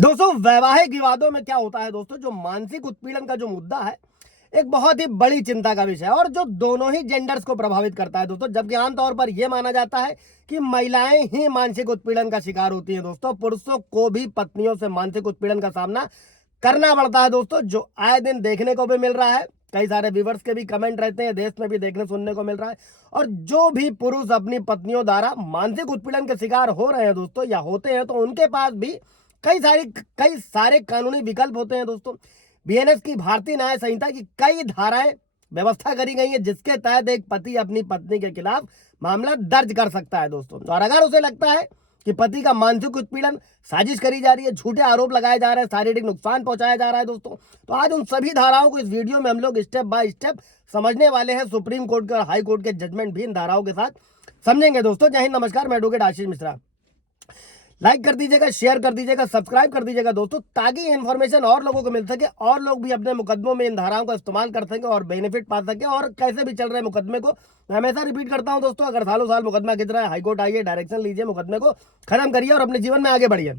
दोस्तों वैवाहिक विवादों में क्या होता है दोस्तों, जो मानसिक उत्पीड़न का जो मुद्दा है एक बहुत ही बड़ी चिंता का विषय है और जो दोनों ही जेंडर्स को प्रभावित करता है दोस्तों। जबकि आमतौर पर यह माना जाता है कि महिलाएं ही मानसिक उत्पीड़न का शिकार होती हैं दोस्तों, पुरुषों को भी पत्नियों से मानसिक उत्पीड़न का सामना करना पड़ता है दोस्तों, जो आए दिन देखने को भी मिल रहा है। कई सारे व्यूवर्स के भी कमेंट रहते हैं, देश में भी देखने सुनने को मिल रहा है। और जो भी पुरुष अपनी पत्नियों द्वारा मानसिक उत्पीड़न के शिकार हो रहे हैं दोस्तों या होते हैं, तो उनके पास भी कई सारे कानूनी विकल्प होते हैं दोस्तों। बीएनएस की भारतीय न्याय संहिता की कई धाराएं व्यवस्था करी गई है, जिसके तहत एक पति अपनी पत्नी के खिलाफ मामला दर्ज कर सकता है दोस्तों। और अगर उसे लगता है कि पति का मानसिक उत्पीड़न, साजिश करी जा रही है, झूठे आरोप लगाए जा रहे हैं, शारीरिक नुकसान पहुंचाया जा रहा है दोस्तों, तो आज उन सभी धाराओं को इस वीडियो में हम लोग स्टेप बाय स्टेप समझने वाले हैं। सुप्रीम कोर्ट के और हाई कोर्ट के जजमेंट भी इन धाराओं के साथ समझेंगे दोस्तों। जय हिंद, नमस्कार, मैं एडवोकेट आशीष मिश्रा। लाइक कर दीजिएगा, शेयर कर दीजिएगा, सब्सक्राइब कर दीजिएगा दोस्तों, ताकि इन्फॉर्मेशन और लोगों को मिल सके और लोग भी अपने मुकदमों में इन धाराओं का इस्तेमाल कर सके और बेनिफिट पा सके। और कैसे भी चल रहे मुकदमे को मैं हमेशा रिपीट करता हूं दोस्तों, अगर सालों साल मुकदमा खिंच रहा है, हाईकोर्ट आइए, डायरेक्शन लीजिए, मुकदमे को खत्म करिए और अपने जीवन में आगे बढ़िए।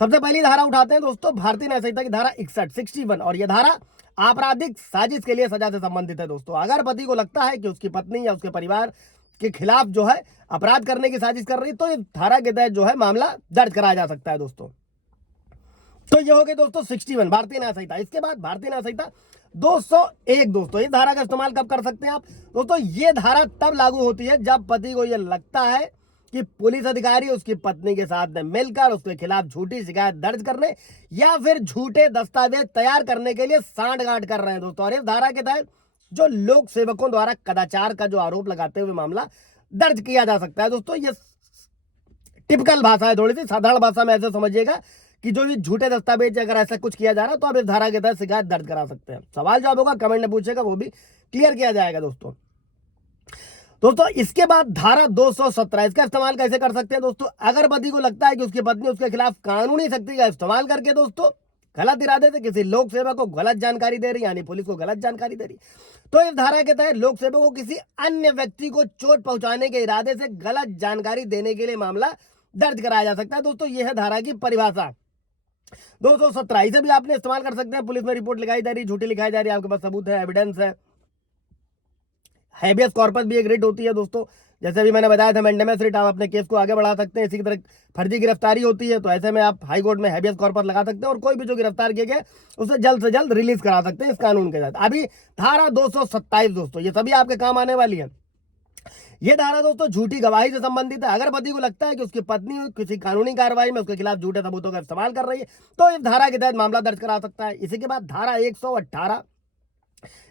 सबसे पहली धारा उठाते हैं दोस्तों, भारतीय न्याय संहिता की धारा 61 और यह धारा आपराधिक साजिश के लिए सजा से संबंधित है दोस्तों। अगर पति को लगता है कि उसकी पत्नी या उसके परिवार के खिलाफ जो है अपराध करने की साजिश कर रही है, तो इस धारा के तहत जो है मामला दर्ज कराया जा सकता है दोस्तों। तो ये हो गई दोस्तों 61 भारतीय न्याय संहिता। इसके बाद भारतीय न्याय संहिता 201 दोस्तों, इस धारा का इस्तेमाल कब कर सकते हैं आप दोस्तों? ये धारा तब लागू होती है जब पति को यह लगता है कि पुलिस अधिकारी उसकी पत्नी के साथ में मिलकर उसके खिलाफ झूठी शिकायत दर्ज करने या फिर झूठे दस्तावेज तैयार करने के लिए सांठगांठ कर रहे हैं दोस्तों। और इस धारा के तहत जो लोक सेवकों द्वारा कदाचार का जो आरोप लगाते हुए मामला दर्ज किया जा सकता है दोस्तों। ये टिपिकल भाषा है, थोड़ी सी साधारण भाषा में ऐसे समझिएगा कि जो भी झूठे दस्तावेज अगर ऐसा कुछ किया जा रहा है तो आप इस धारा के तहत शिकायत दर्ज करा सकते हैं। सवाल जवाब होगा, कमेंट में पूछेगा, वो भी क्लियर किया जाएगा दोस्तों। इसके बाद धारा 217, इसका इस्तेमाल कैसे कर सकते हैं दोस्तों? अगर पति को लगता है कि उसकी पत्नी उसके खिलाफ कानूनी शक्ति का इस्तेमाल करके दोस्तों गलत इरादे से किसी लोक सेवक को गलत जानकारी दे रही, यानी पुलिस को गलत जानकारी दे रही, तो इस धारा के तहत लोक सेवक को किसी अन्य व्यक्ति को चोट पहुंचाने के इरादे से गलत जानकारी देने के लिए मामला दर्ज कराया जा सकता है दोस्तों। यह है धारा की परिभाषा 217। इसे भी आपने इस्तेमाल कर सकते हैं। पुलिस में रिपोर्ट लिखाई जा रही, झूठी लिखाई जा रही है, आपके पास सबूत है, एविडेंस है। हैबियस कॉर्पस भी एक रिट होती है दोस्तों, जैसे अभी मैंने बताया था मैंडेमस रिट, आप अपने केस को आगे बढ़ा सकते हैं। इसी की तरह फर्जी गिरफ्तारी होती है, तो ऐसे में आप हाई कोर्ट में हैबियस कॉर्पस लगा सकते हैं और कोई भी जो गिरफ्तार किए गए उसे जल्द से जल्द रिलीज करा सकते हैं इस कानून के तहत। अभी धारा 227 दोस्तों, ये सभी आपके काम आने वाली है। ये धारा दोस्तों झूठी गवाही से संबंधित है। अगर पति को लगता है कि उसकी पत्नी किसी कानूनी कार्रवाई में उसके खिलाफ झूठे सबूतों का इस्तेमाल कर रही है, तो इस धारा के तहत मामला दर्ज करा सकता है। इसी के बाद धारा 118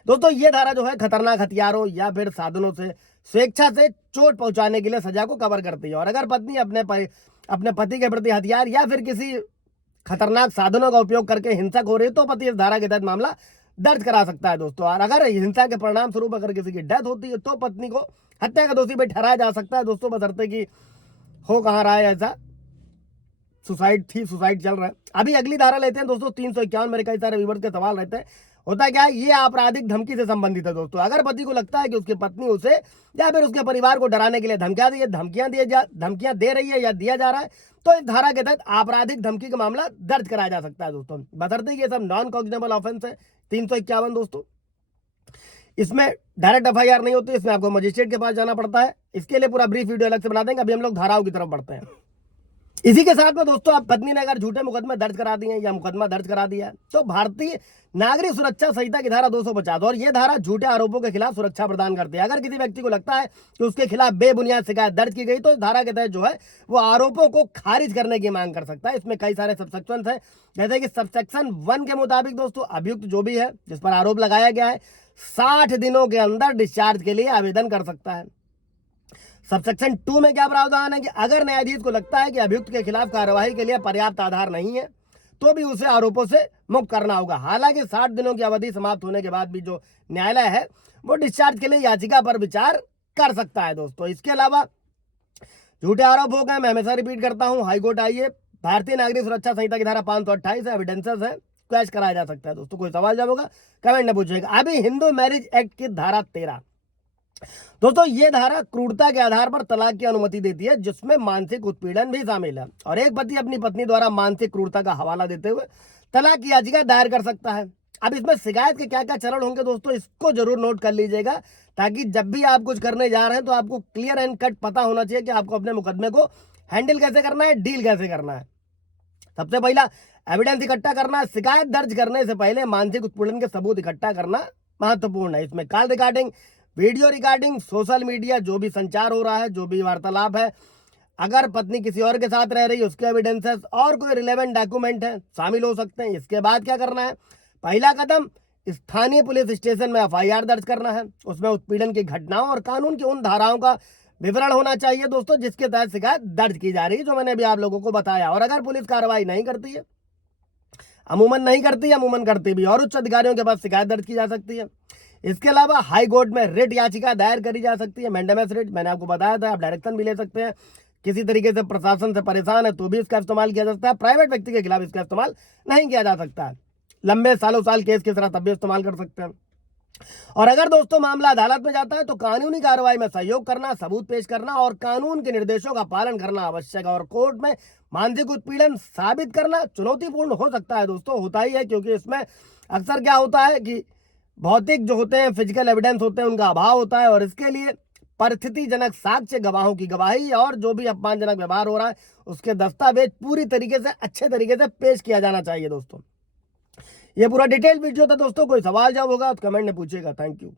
दोस्तों, ये धारा जो है खतरनाक हथियारों या फिर साधनों से स्वेच्छा से चोट पहुंचाने के लिए सजा को कवर करती है। और अगर पत्नी अपने पति के प्रति हथियार या फिर किसी खतरनाक साधनों का उपयोग करके हिंसक हो रही है, तो पति इस धारा के तहत मामला दर्ज करा सकता है दोस्तों। और अगर हिंसा के परिणाम स्वरूप अगर किसी की डेथ होती है, तो पत्नी को हत्या का दोषी भी ठहराया जा सकता है दोस्तों, बशर्ते कि हो कहाँ रहा है ऐसा, सुसाइड चल रहा है। अभी अगली धारा लेते हैं दोस्तों 351। मेरे कई सारे व्यूअर्स के सवाल रहते हैं। होता क्या है, ये आपराधिक धमकी से संबंधित है दोस्तों। अगर पति को लगता है कि उसकी पत्नी उसे या फिर उसके परिवार को डराने के लिए धमकियां दे रही है या दिया जा रहा है, तो इस धारा के तहत आपराधिक धमकी का मामला दर्ज कराया जा सकता है दोस्तों, बशर्ते ये सब नॉन कॉग्निजेबल ऑफेंस है। 351 दोस्तों, इसमें डायरेक्ट एफआईआर नहीं होती, इसमें आपको मजिस्ट्रेट के पास जाना पड़ता है। इसके लिए पूरा ब्रीफ वीडियो अलग से बना देंगे। अभी हम लोग धाराओं की तरफ बढ़ते हैं। इसी के साथ में दोस्तों, आप पत्नी ने अगर झूठे मुकदमे दर्ज करा दिए या मुकदमा दर्ज करा दिया है, तो भारतीय नागरिक सुरक्षा संहिता की धारा 250 और यह धारा झूठे आरोपों के खिलाफ सुरक्षा प्रदान करती है। अगर किसी व्यक्ति को लगता है कि उसके खिलाफ बेबुनियाद शिकायत दर्ज की गई, तो इस धारा के तहत जो है वो आरोपों को खारिज करने की मांग कर सकता है। इसमें कई सारे सबसेक्शन है, जैसे कि सबसेक्शन 1 के मुताबिक दोस्तों, अभियुक्त जो भी है जिस पर आरोप लगाया गया है 60 दिनों के अंदर डिस्चार्ज के लिए आवेदन कर सकता है। सबसेक्शन 2 में क्या प्रावधान है कि अगर न्यायाधीश को लगता है कि अभियुक्त के खिलाफ कार्यवाही के लिए पर्याप्त आधार नहीं है, तो भी उसे आरोपों से मुक्त करना होगा। हालांकि 60 दिनों की अवधि समाप्त होने के बाद भी जो न्यायालय है वो डिस्चार्ज के लिए याचिका पर विचार कर सकता है दोस्तों। इसके अलावा झूठे आरोप हो गए, मैं हमेशा रिपीट करता हूं, हाईकोर्ट आइए, भारतीय नागरिक सुरक्षा संहिता की धारा 528 है, एविडेंसेस है, क्वैश कराया जा सकता है दोस्तों। कोई सवाल जवाब होगा, कमेंट में पूछेगा। अभी हिंदू मैरिज एक्ट की धारा 13, दोस्तों ये धारा क्रूरता के आधार पर तलाक की अनुमति देती है, जिसमें मानसिक उत्पीड़न भी शामिल है। और एक पति अपनी पत्नी द्वारा मानसिक क्रूरता का हवाला देते हुए तलाक की याचिका दायर कर सकता है। अब इसमें शिकायत के क्या क्या चरण होंगे दोस्तों, इसको जरूर नोट कर लीजिएगा, ताकि जब भी आप कुछ करने जा रहे हैं तो आपको क्लियर एंड कट पता होना चाहिए कि आपको अपने मुकदमे को हैंडल कैसे करना है, डील कैसे करना है। सबसे पहला एविडेंस इकट्ठा करना। शिकायत दर्ज करने से पहले मानसिक उत्पीड़न के सबूत इकट्ठा करना महत्वपूर्ण है। इसमें call recording, video recording, social media, जो भी संचार हो रहा है, जो भी वार्तालाप है, अगर पत्नी किसी और के साथ रह रही है उसके एविडेंसेस और कोई रिलेवेंट डॉक्यूमेंट है शामिल हो सकते हैं। इसके बाद क्या करना है, पहला कदम स्थानीय पुलिस स्टेशन में एफआईआर दर्ज करना है। उसमें उत्पीड़न की घटनाओं और कानून की उन धाराओं का विवरण होना चाहिए दोस्तों, जिसके तहत शिकायत दर्ज की जा रही है, जो मैंने अभी आप लोगों को बताया। और अगर पुलिस कार्रवाई नहीं करती है, अमूमन नहीं करती, अमूमन करती भी, और उच्च अधिकारियों के पास शिकायत दर्ज की जा सकती है। इसके अलावा हाई कोर्ट में रिट याचिका दायर करी जा सकती है, मैंडेमस रिट, मैंने आपको बताया था। आप डायरेक्शन भी ले सकते हैं। किसी तरीके से प्रशासन से परेशान है तो भी इसका इस्तेमाल किया जा सकता है। प्राइवेट व्यक्ति के खिलाफ इसका इस्तेमाल नहीं किया जा सकता है। लंबे सालों साल केस किस तरह तब भी इस्तेमाल कर सकते हैं। और अगर दोस्तों मामला अदालत में जाता है तो कानूनी कार्रवाई में सहयोग करना, सबूत पेश करना और कानून के निर्देशों का पालन करना आवश्यक है। और कोर्ट में मानसिक उत्पीड़न साबित करना चुनौतीपूर्ण हो सकता है दोस्तों, होता ही है, क्योंकि इसमें अक्सर क्या होता है कि भौतिक जो होते हैं, फिजिकल एविडेंस होते हैं, उनका अभाव होता है। और इसके लिए परिस्थितिजनक साक्ष्य, गवाहों की गवाही और जो भी अपमानजनक व्यवहार हो रहा है उसके दस्तावेज पूरी तरीके से अच्छे तरीके से पेश किया जाना चाहिए दोस्तों। ये पूरा डिटेल वीडियो था दोस्तों। कोई सवाल जवाब होगा तो कमेंट में पूछिएगा। Thank you.